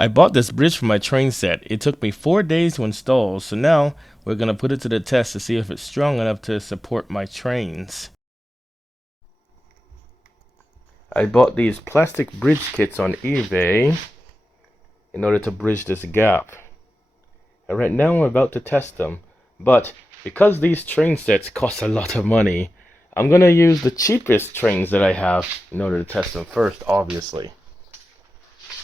I bought this bridge for my train set. It took me 4 days to install, so now we're going to put it to the test to see if it's strong enough to support my trains. I bought these plastic bridge kits on eBay in order to bridge this gap. And right now I'm about to test them. But because these train sets cost a lot of money, I'm going to use the cheapest trains that I have in order to test them first, obviously.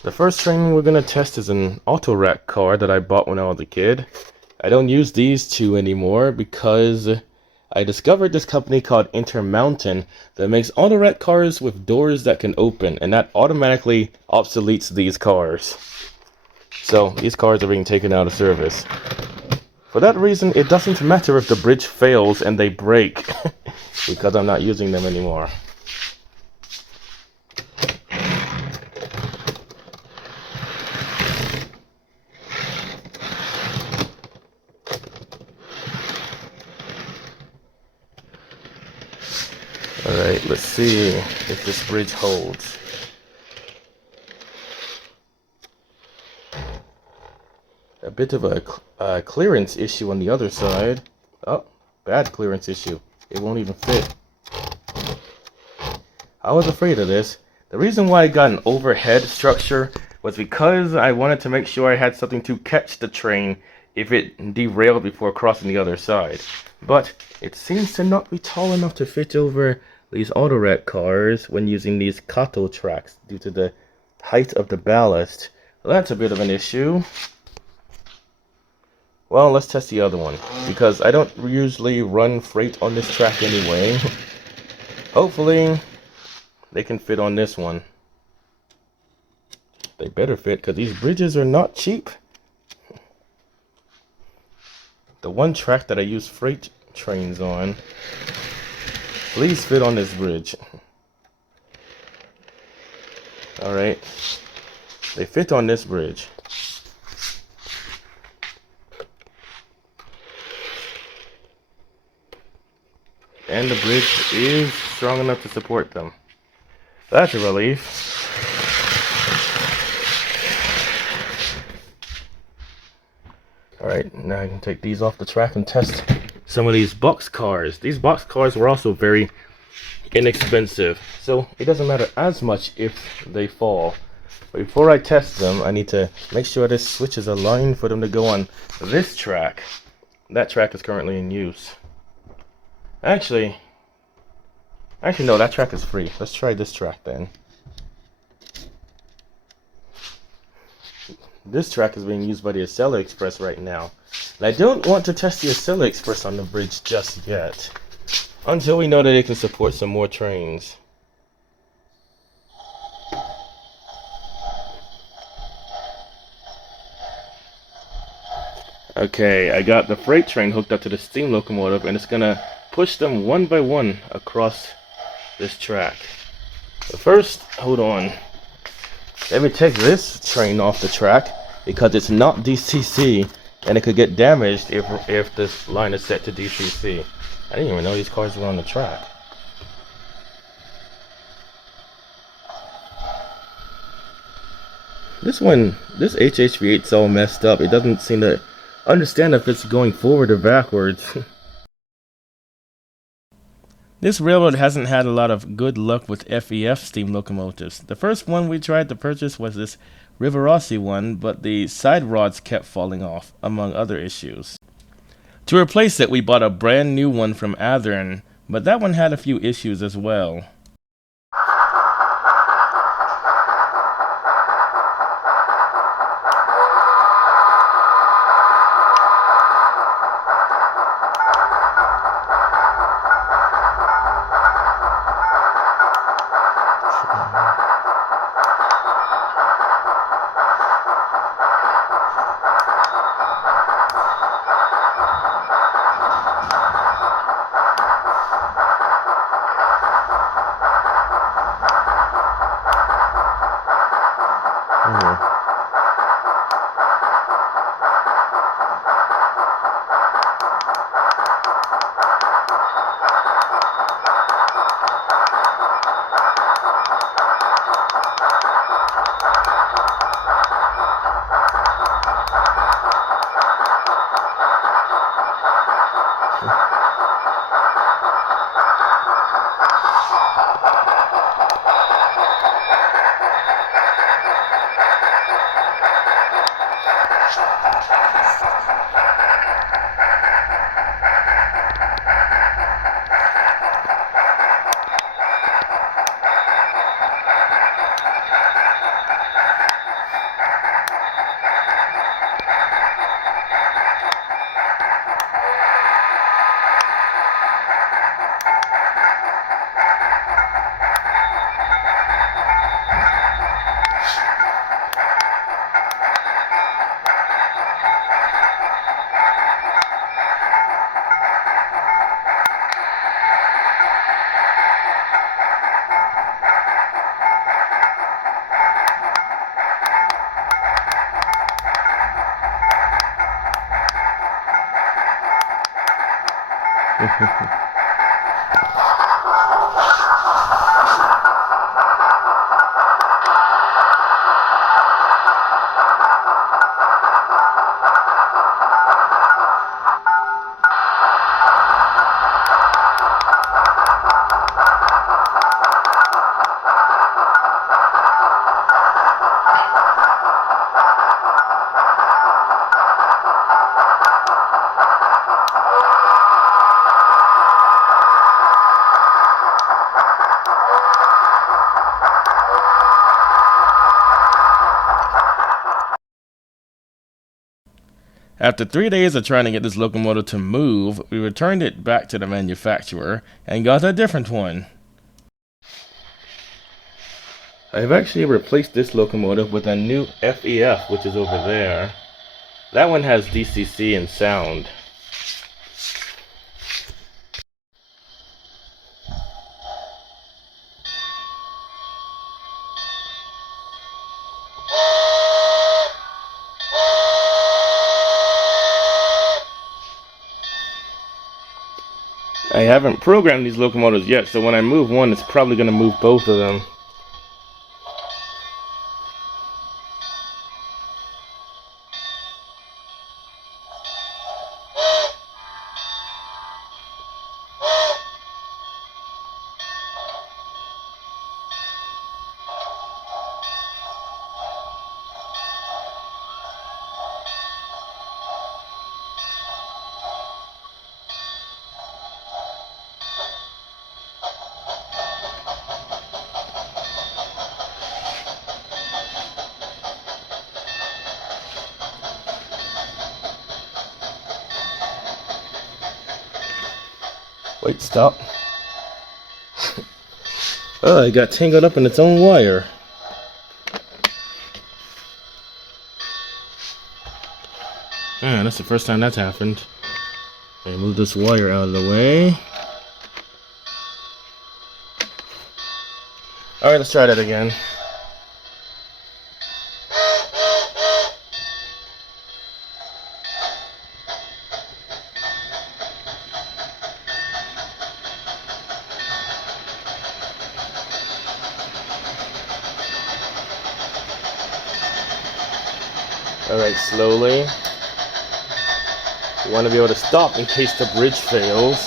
The first train we're going to test is an Autorack car that I bought when I was a kid. I don't use these two anymore because I discovered this company called Intermountain that makes Autorack cars with doors that can open, and that automatically obsoletes these cars. So these cars are being taken out of service. For that reason, it doesn't matter if the bridge fails and they break because I'm not using them anymore. Alright, let's see if this bridge holds. A bit of a clearance issue on the other side. Oh, bad clearance issue. It won't even fit. I was afraid of this. The reason why I got an overhead structure was because I wanted to make sure I had something to catch the train if it derailed before crossing the other side. But it seems to not be tall enough to fit over these Autorack cars when using these Kato tracks due to the height of the ballast. Well, that's a bit of an issue. Well, let's test the other one, because I don't usually run freight on this track anyway. Hopefully, they can fit on this one. They better fit, because these bridges are not cheap. The one track that I use freight trains on, please fit on this bridge. Alright, they fit on this bridge. And the bridge is strong enough to support them. That's a relief. Alright, now I can take these off the track and test some of these box cars. These box cars were also very inexpensive, so it doesn't matter as much if they fall. But before I test them, I need to make sure this switch is aligned for them to go on this track. That track is currently in use. Actually, no, that track is free. Let's try this track then. This track is being used by the Acela Express right now. And I don't want to test the Acela Express on the bridge just yet, until we know that it can support some more trains. Okay, I got the freight train hooked up to the steam locomotive, and it's gonna push them one by one across this track. But first, hold on. Let me take this train off the track because it's not DCC and it could get damaged if this line is set to DCC. I didn't even know these cars were on the track. This HHV8's all messed up. It doesn't seem to understand if it's going forward or backwards. This railroad hasn't had a lot of good luck with FEF steam locomotives. The first one we tried to purchase was this Rivarossi one, but the side rods kept falling off, among other issues. To replace it, we bought a brand new one from Athearn, but that one had a few issues as well. After 3 days of trying to get this locomotive to move, we returned it back to the manufacturer and got a different one. I've actually replaced this locomotive with a new FEF, which is over there. That one has DCC and sound. I haven't programmed these locomotives yet, so when I move one, it's probably going to move both of them. Wait, stop. Oh, it got tangled up in its own wire. Yeah, that's the first time that's happened. Okay, move this wire out of the way. Alright, let's try that again. Alright, slowly. You want to be able to stop in case the bridge fails.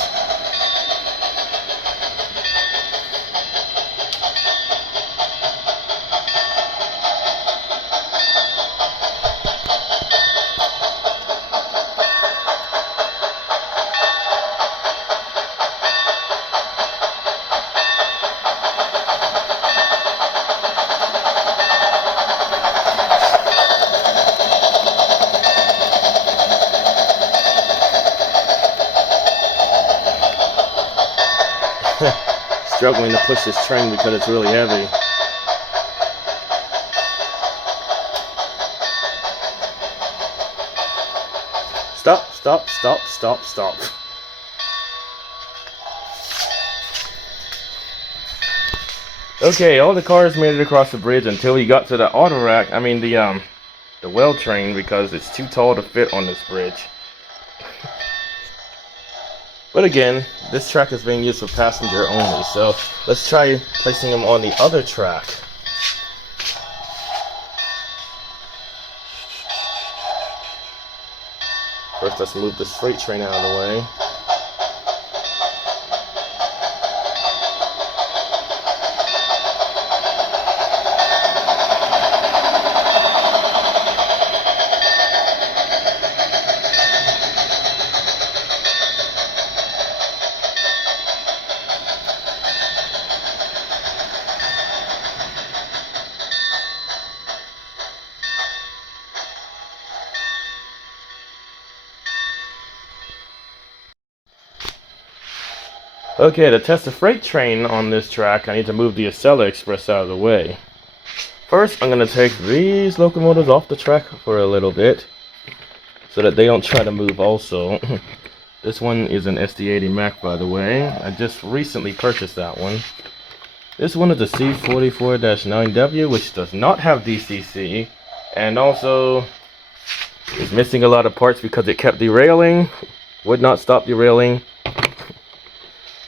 Struggling to push this train because it's really heavy. Stop, stop, stop, stop, stop. Okay, all the cars made it across the bridge until we got to the Autorack, the well train, because it's too tall to fit on this bridge. But again, this track is being used for passenger only, so let's try placing them on the other track. First, let's move this freight train out of the way. Okay, to test the freight train on this track, I need to move the Acela Express out of the way. First, I'm going to take these locomotives off the track for a little bit, so that they don't try to move also. This one is an SD80 Mac, by the way. I just recently purchased that one. This one is a C44-9W, which does not have DCC, and also is missing a lot of parts because it kept derailing, would not stop derailing.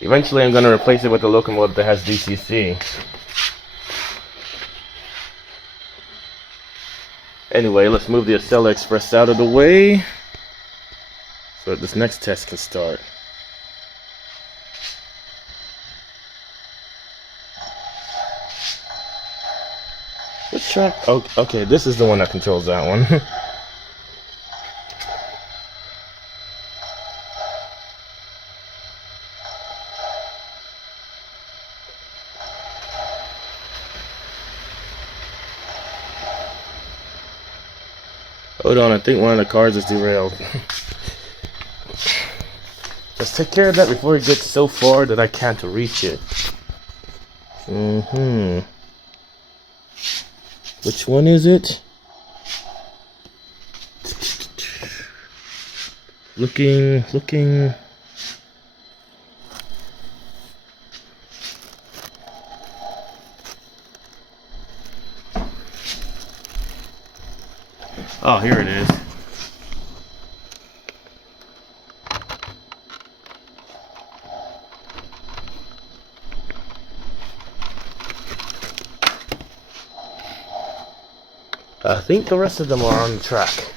Eventually I'm going to replace it with a locomotive that has DCC. Anyway, let's move the Acela Express out of the way so that this next test can start. Which track? Oh, okay, this is the one that controls that one. Hold on, I think one of the cars is derailed. Let's take care of that before it gets so far that I can't reach it. Which one is it? Looking. Oh, here it is. I think the rest of them are on the track.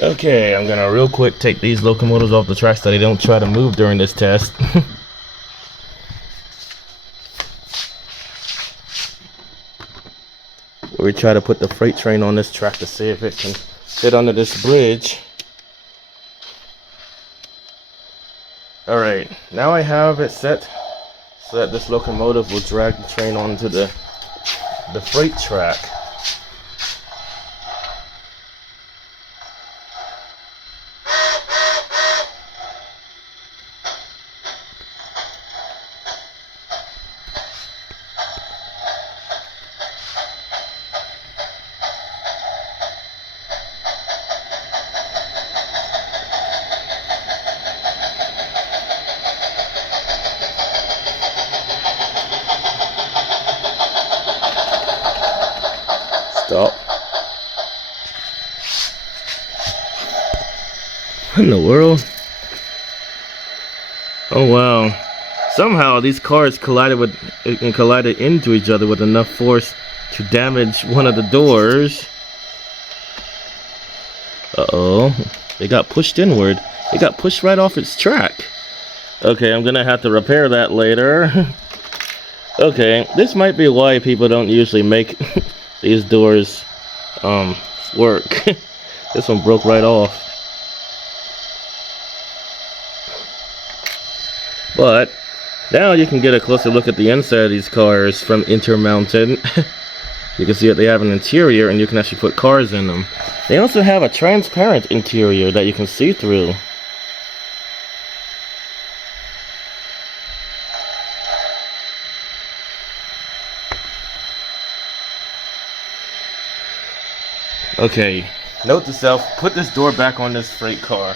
Okay, I'm gonna real quick take these locomotives off the tracks so they don't try to move during this test. We try to put the freight train on this track to see if it can fit under this bridge. Alright, now I have it set so that this locomotive will drag the train onto the freight track. Stop. What in the world? Oh wow. Somehow these cars collided into each other with enough force to damage one of the doors. Uh-oh. They got pushed inward. It got pushed right off its track. Okay, I'm gonna have to repair that later. Okay, this might be why people don't usually make these doors work. This one broke right off. But now you can get a closer look at the inside of these cars from intermounted. You can see that they have an interior and you can actually put cars in them. They also have a transparent interior that you can see through. Okay, note to self, put this door back on this freight car.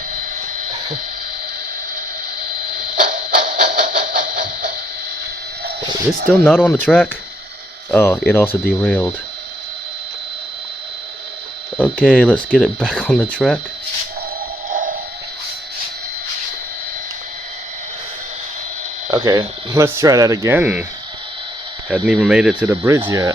Is it still not on the track? Oh, it also derailed. Okay, let's get it back on the track. Okay, let's try that again. Hadn't even made it to the bridge yet.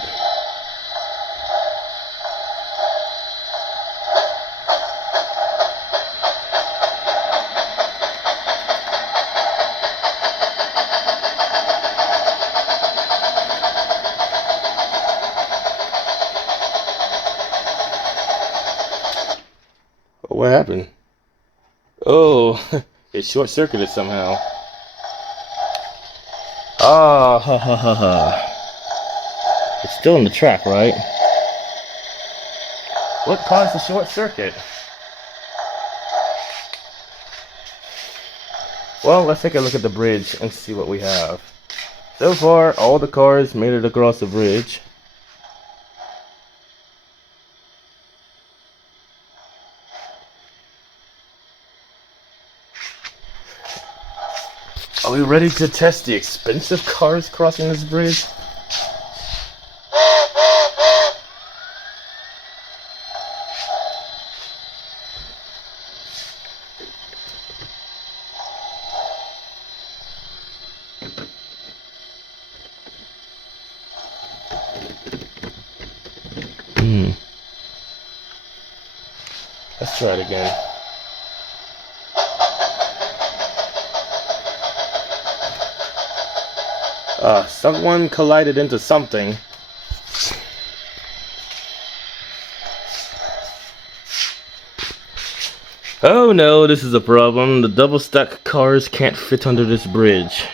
What happened? Oh, it short-circuited somehow. Ah, ha ha ha ha. It's still on the track, right? What caused the short circuit? Well, let's take a look at the bridge and see what we have. So far, all the cars made it across the bridge. Are we ready to test the expensive cars crossing this bridge? Let's try it again. Someone collided into something. Oh no, this is a problem. The double stack cars can't fit under this bridge.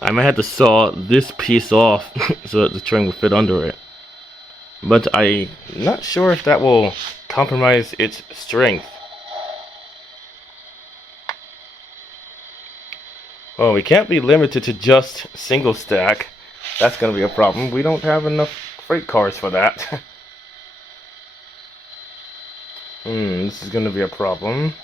I might have to saw this piece off so that the train will fit under it. But I'm not sure if that will compromise its strength. Well, we can't be limited to just single stack. That's going to be a problem. We don't have enough freight cars for that. This is going to be a problem.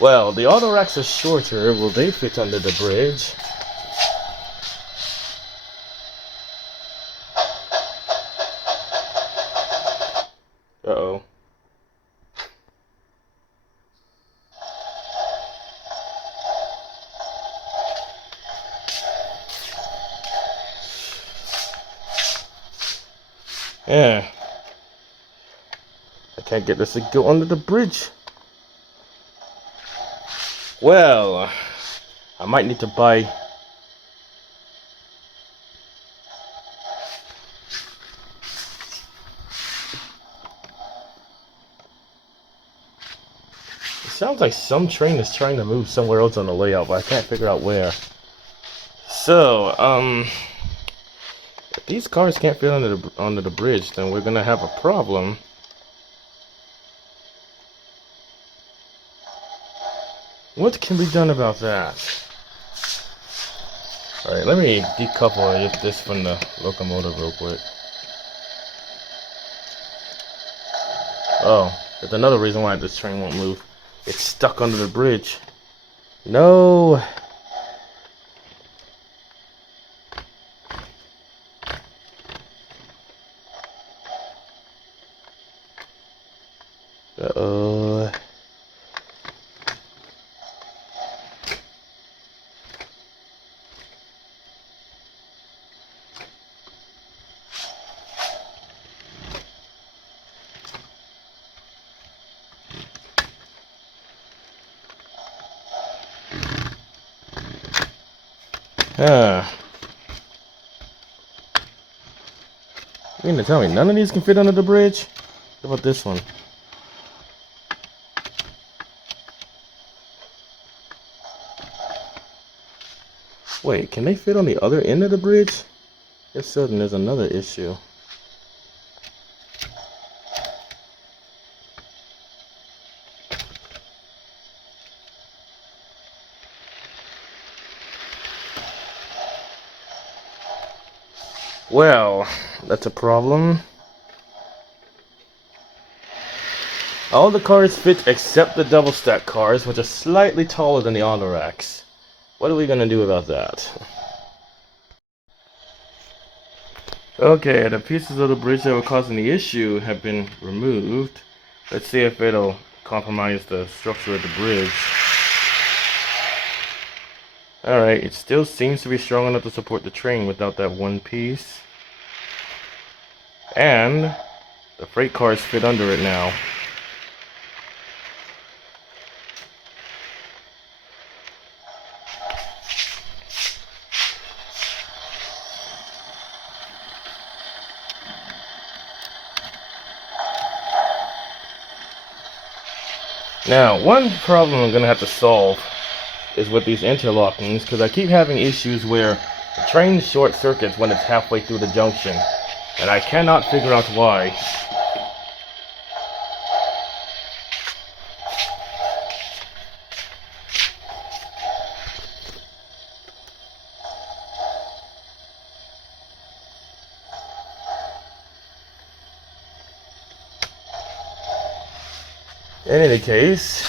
Well, the autoracks are shorter. Will they fit under the bridge? Uh-oh. Yeah. I can't get this to go under the bridge. Well, I might need to buy... It sounds like some train is trying to move somewhere else on the layout, but I can't figure out where. So, if these cars can't fit under the bridge, then we're gonna have a problem. What can be done about that? Alright, let me decouple this from the locomotive real quick. Oh, there's another reason why this train won't move. It's stuck under the bridge. No! Uh-oh. You mean to tell me none of these can fit under the bridge? What about this one? Wait, can they fit on the other end of the bridge? If so, then there's another issue. Well, that's a problem. All the cars fit except the double stack cars, which are slightly taller than the Autoracks. What are we gonna do about that? Okay, the pieces of the bridge that were causing the issue have been removed. Let's see if it'll compromise the structure of the bridge. Alright, it still seems to be strong enough to support the train without that one piece. And the freight cars fit under it now. Now, one problem I'm going to have to solve is with these interlockings, because I keep having issues where the train short circuits when it's halfway through the junction, and I cannot figure out why. In any case,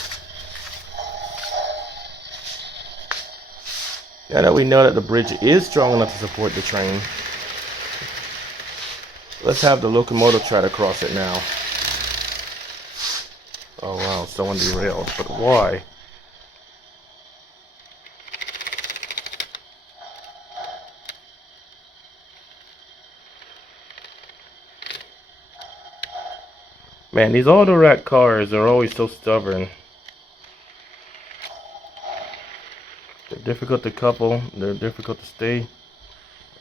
now that we know that the bridge is strong enough to support the train, let's have the locomotive try to cross it now. Oh wow, someone derailed, but why? Man, these Autorack cars are always so stubborn. They're difficult to couple, they're difficult to stay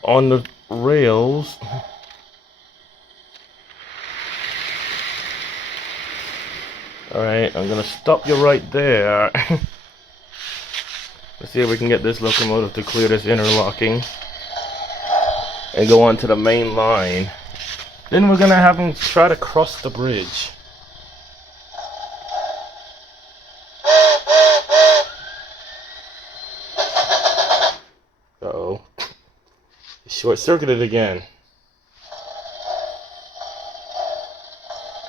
on the rails. Alright, I'm gonna stop you right there. Let's see if we can get this locomotive to clear this interlocking and go on to the main line. Then we're gonna have him try to cross the bridge. Uh-oh. Short-circuited again.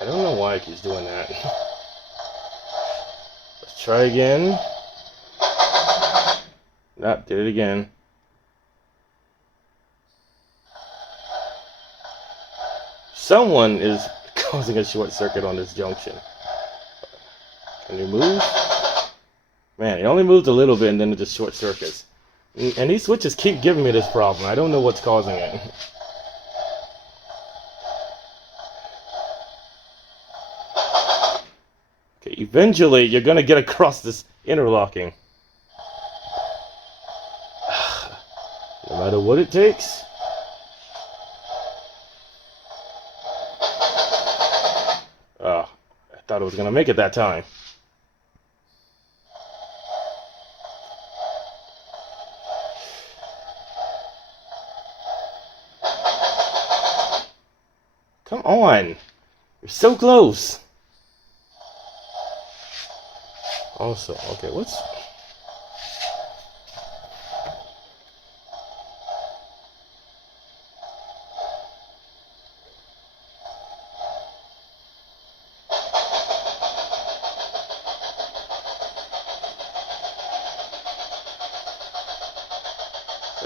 I don't know why he's doing that. Let's try again. Nope, did it again. Someone is causing a short circuit on this junction. Can you move? Man, it only moves a little bit and then it just short circuits. And these switches keep giving me this problem. I don't know what's causing it. Okay, eventually you're gonna get across this interlocking. No matter what it takes. Oh, I thought I was gonna make it that time. Come on! You're so close! Also, okay, what's...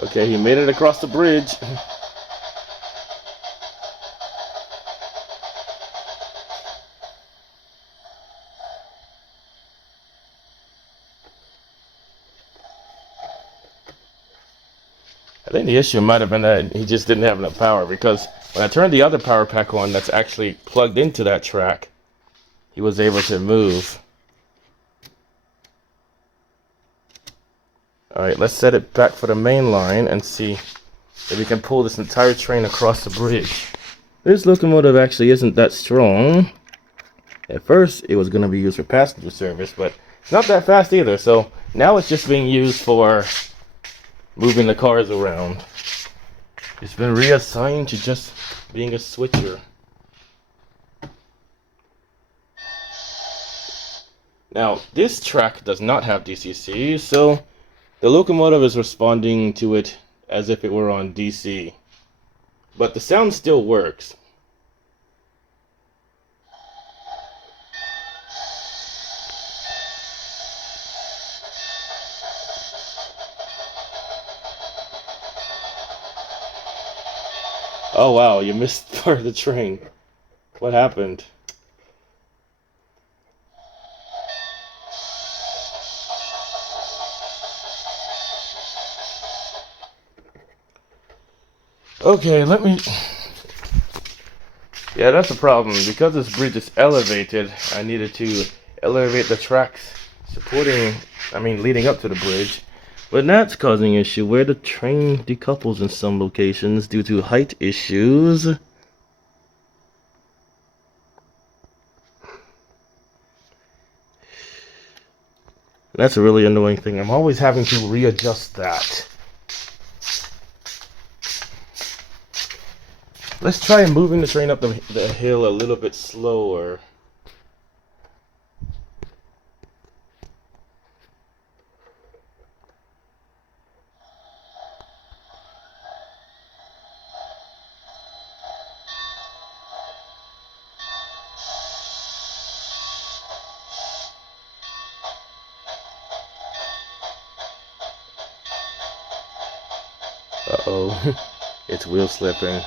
Okay, he made it across the bridge. I think the issue might have been that he just didn't have enough power, because when I turned the other power pack on that's actually plugged into that track, he was able to move. Alright, let's set it back for the main line and see if we can pull this entire train across the bridge. This locomotive actually isn't that strong. At first, it was going to be used for passenger service, but it's not that fast either, so now it's just being used for moving the cars around. It's been reassigned to just being a switcher. Now, this track does not have DCC, so the locomotive is responding to it as if it were on DC. But the sound still works. Oh wow, you missed part of the train. What happened? Okay, let me... Yeah, that's the problem. Because this bridge is elevated, I needed to elevate the tracks leading up to the bridge. But that's causing an issue where the train decouples in some locations due to height issues. That's a really annoying thing. I'm always having to readjust that. Let's try moving the train up the hill a little bit slower. Uh-oh, it's wheel slipping.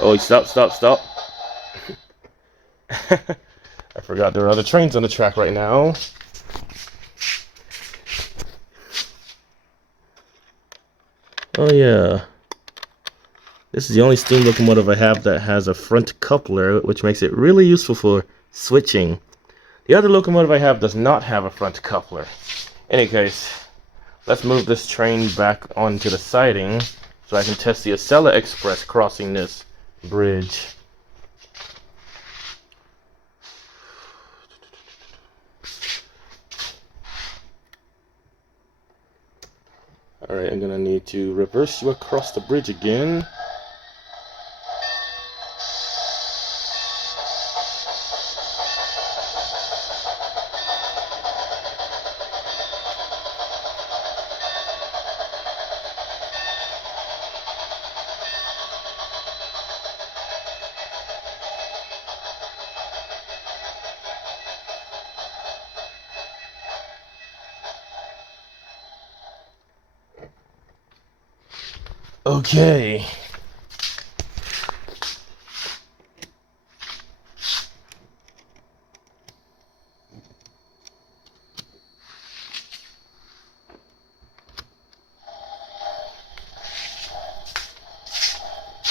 Oh, stop. I forgot there are other trains on the track right now. Oh yeah. This is the only steam locomotive I have that has a front coupler, which makes it really useful for switching. The other locomotive I have does not have a front coupler. In any case, let's move this train back onto the siding so I can test the Acela Express crossing this bridge. Alright, I'm gonna need to reverse you across the bridge again. Okay.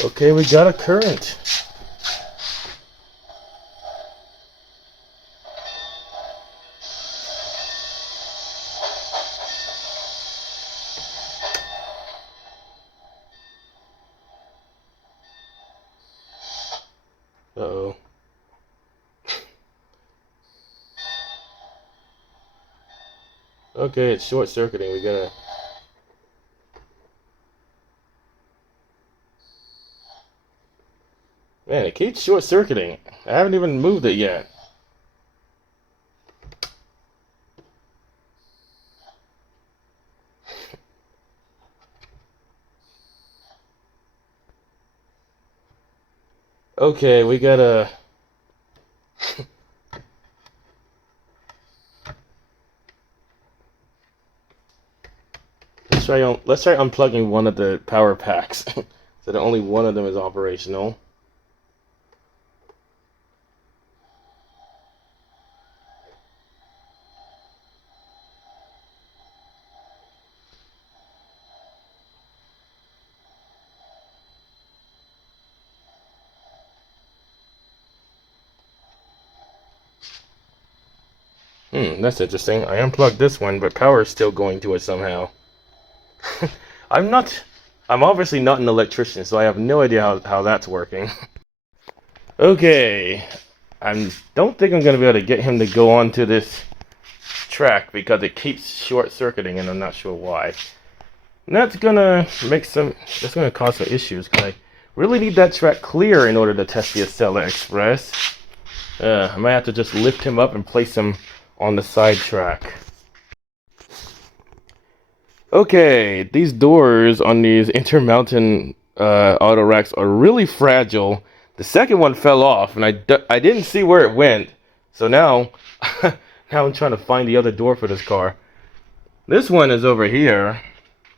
Okay, we got a current. Uh-oh. Okay, it's short-circuiting. We gotta... Man, it keeps short-circuiting. I haven't even moved it yet. Okay, we gotta... let's try unplugging one of the power packs so that only one of them is operational. That's interesting. I unplugged this one, but power is still going to it somehow. I'm obviously not an electrician, so I have no idea how that's working. Okay. I don't think I'm going to be able to get him to go onto this track because it keeps short-circuiting, and I'm not sure why. And that's going to cause some issues, because I really need that track clear in order to test the Acela Express. I might have to just lift him up and place him on the side track. Okay, these doors on these intermountain autoracks are really fragile. The second one fell off, and I didn't see where it went. So now, now I'm trying to find the other door for this car. This one is over here.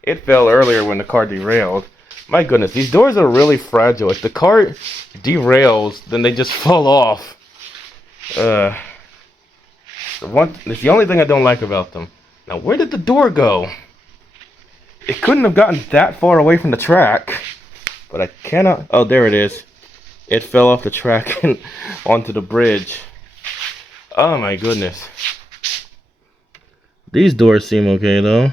It fell earlier when the car derailed. My goodness, these doors are really fragile. If the car derails, then they just fall off. It's the only thing I don't like about them. Now, where did the door go? It couldn't have gotten that far away from the track. But I cannot... Oh, there it is. It fell off the track and onto the bridge. Oh my goodness. These doors seem okay though.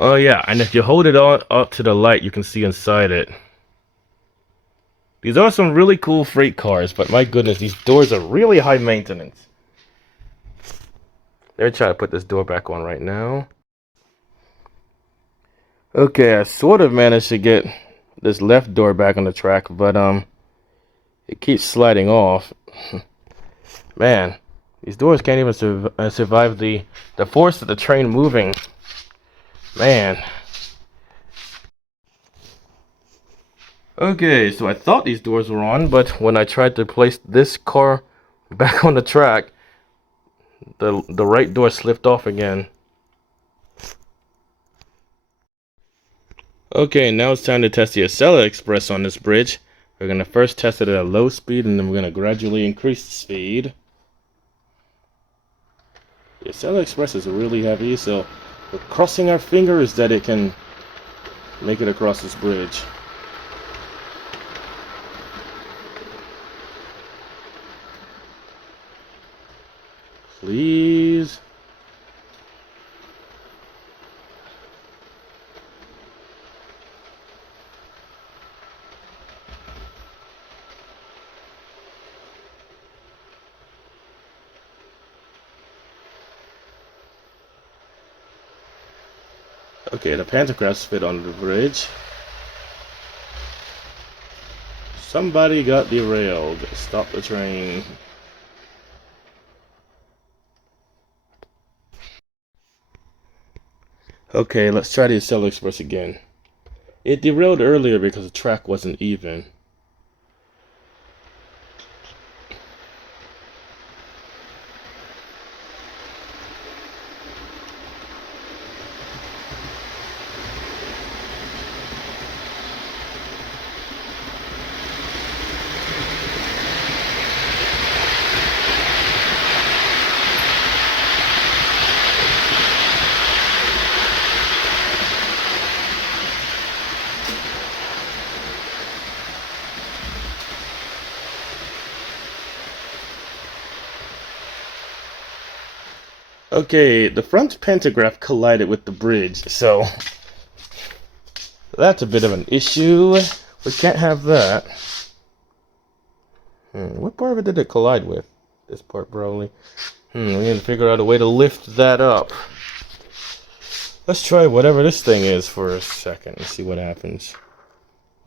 Oh yeah, and if you hold it on up to the light, you can see inside it. These are some really cool freight cars, but my goodness, these doors are really high maintenance. Let me try to put this door back on right now. Okay, I sort of managed to get this left door back on the track, but it keeps sliding off. Man, these doors can't even survive the force of the train moving. Man. Okay, so I thought these doors were on, but when I tried to place this car back on the track, the right door slipped off again. Okay, now it's time to test the Acela Express on this bridge. We're going to first test it at a low speed, and then we're going to gradually increase the speed. The Acela Express is really heavy, so we're crossing our fingers that it can make it across this bridge. Please. Okay, the pantographs fit on the bridge. Somebody got derailed. Stop the train. Okay, let's try the Acela Express again. It derailed earlier because the track wasn't even. Okay, the front pantograph collided with the bridge, so that's a bit of an issue. We can't have that. What part of it did it collide with? This part, probably. We need to figure out a way to lift that up. Let's try whatever this thing is for a second and see what happens.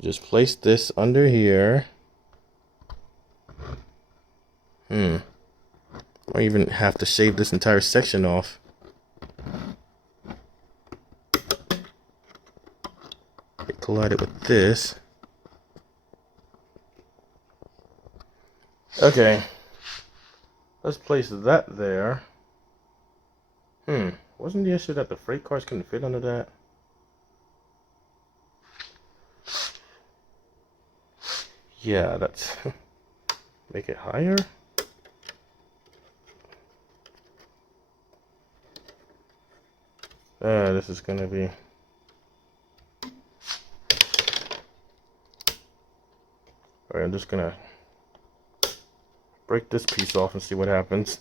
Just place this under here. I even have to shave this entire section off. It collided with this. Okay. Let's place that there. Wasn't the issue that the freight cars couldn't fit under that? Yeah, that's... Make it higher? This is gonna be... Alright, I'm just gonna break this piece off and see what happens.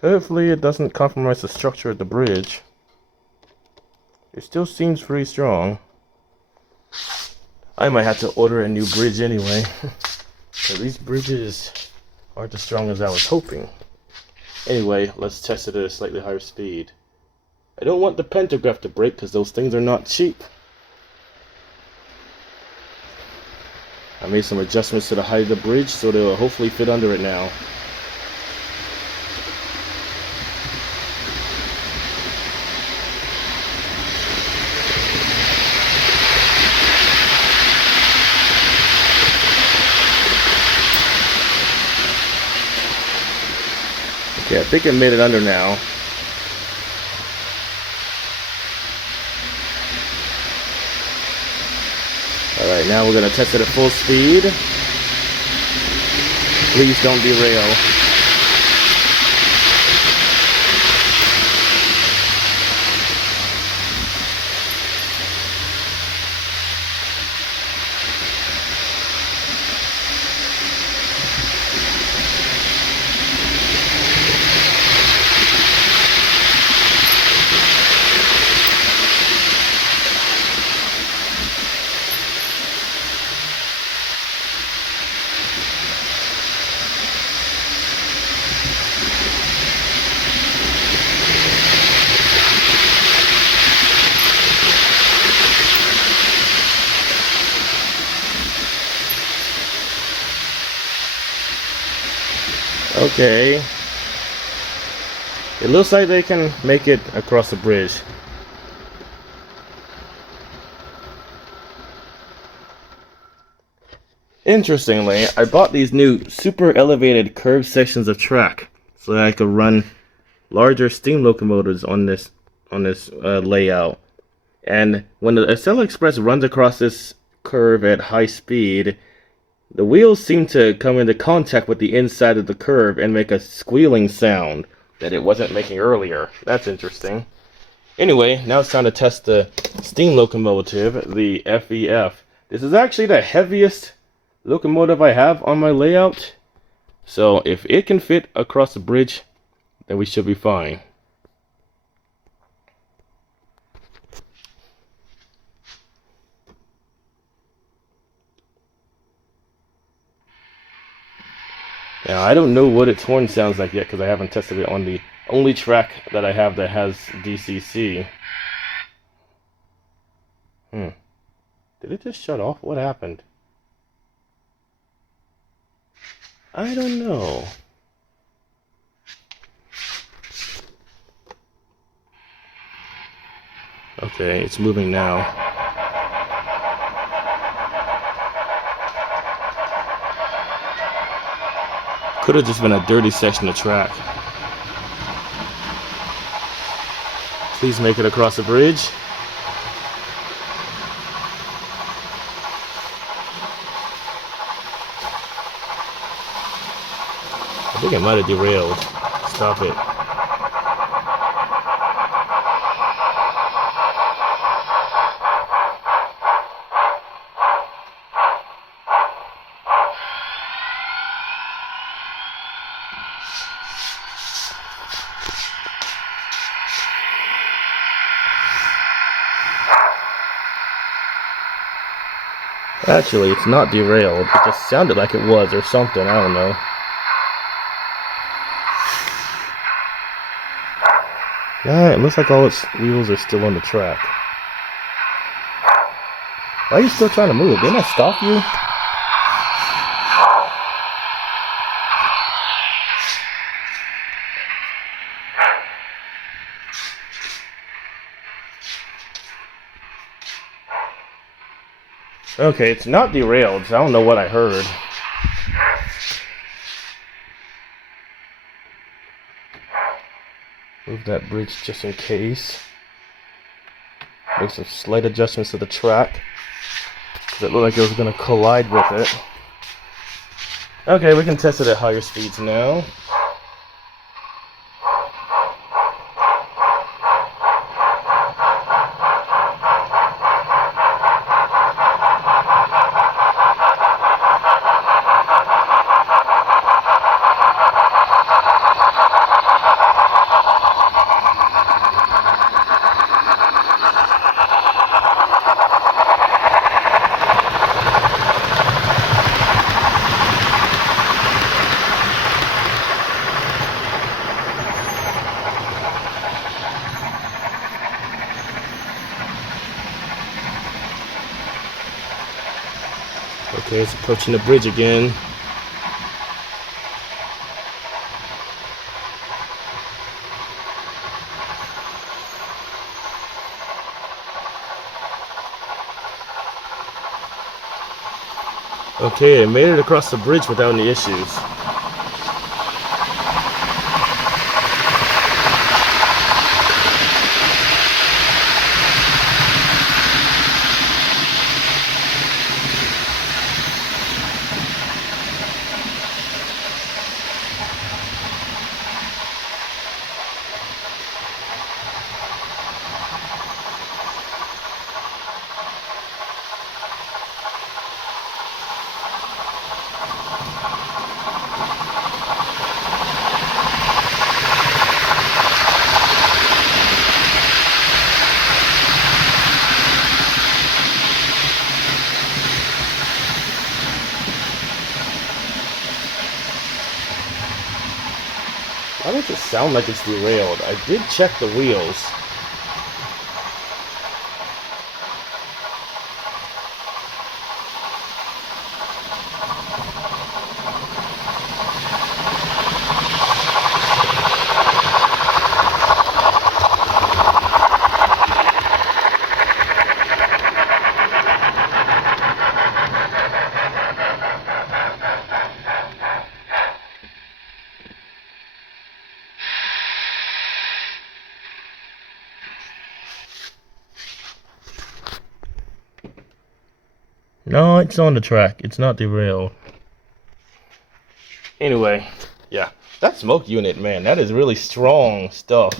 Hopefully it doesn't compromise the structure of the bridge. It still seems pretty strong. I might have to order a new bridge anyway. So these bridges aren't as strong as I was hoping. Anyway, let's test it at a slightly higher speed. I don't want the pantograph to break because those things are not cheap. I made some adjustments to the height of the bridge so they'll hopefully fit under it now. Okay, I think it made it under now. Alright, now we're going to test it at full speed. Please don't derail. Okay. It looks like they can make it across the bridge. Interestingly, I bought these new super elevated curved sections of track so that I could run larger steam locomotives on this layout. And when the Acela Express runs across this curve at high speed, the wheels seem to come into contact with the inside of the curve and make a squealing sound that it wasn't making earlier. That's interesting. Anyway, now it's time to test the steam locomotive, the FEF. This is actually the heaviest locomotive I have on my layout. So if it can fit across the bridge, then we should be fine. Now, I don't know what its horn sounds like yet because I haven't tested it on the only track that I have that has DCC. Did it just shut off? What happened? I don't know. Okay, it's moving now. Could have just been a dirty section of track. Please make it across the bridge. I think it might have derailed. Stop it. Actually, it's not derailed. It just sounded like it was or something. I don't know. Yeah, it looks like all its wheels are still on the track. Why are you still trying to move? Didn't I stop you? Okay, it's not derailed, so I don't know what I heard. Move that bridge just in case. Make some slight adjustments to the track, because it looked like it was going to collide with it. Okay, we can test it at higher speeds now. Okay, it's approaching the bridge again. Okay, I made it across the bridge without any issues. Why does it sound like it's derailed? I did check the wheels. No, it's on the track. It's not derailed. Anyway, yeah. That smoke unit, man, that is really strong stuff.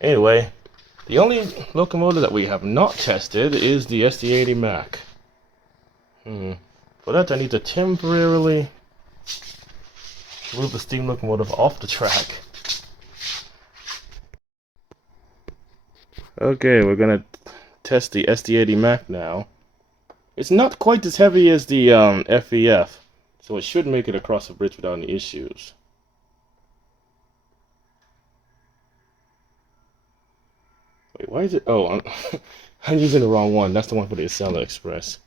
Anyway, the only locomotive that we have not tested is the SD80 Mac. For that, I need to temporarily move the steam locomotive off the track. Okay, we're gonna test the SD80 Mac now. It's not quite as heavy as the FEF, so it should make it across the bridge without any issues. Wait, why is it? Oh, I'm using the wrong one. That's the one for the Acela Express.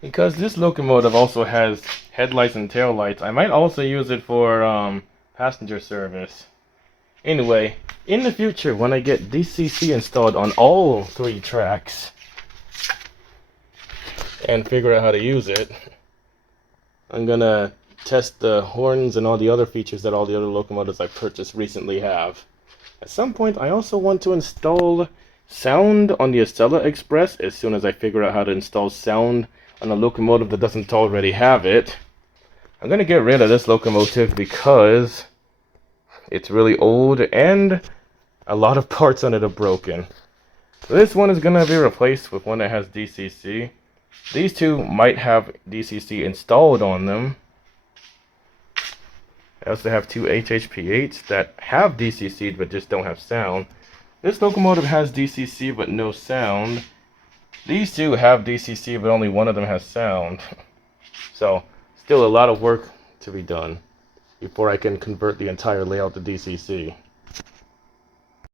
Because this locomotive also has headlights and taillights, I might also use it for passenger service. Anyway, in the future, when I get DCC installed on all 3 tracks and figure out how to use it, I'm gonna test the horns and all the other features that all the other locomotives I purchased recently have. At some point, I also want to install sound on the Acela Express as soon as I figure out how to install sound on a locomotive that doesn't already have it. I'm going to get rid of this locomotive because it's really old and a lot of parts on it are broken. So this one is going to be replaced with one that has DCC. These two might have DCC installed on them. I also have two HHP8s that have DCC but just don't have sound. This locomotive has DCC but no sound. These two have DCC but only one of them has sound. So still a lot of work to be done before I can convert the entire layout to DCC.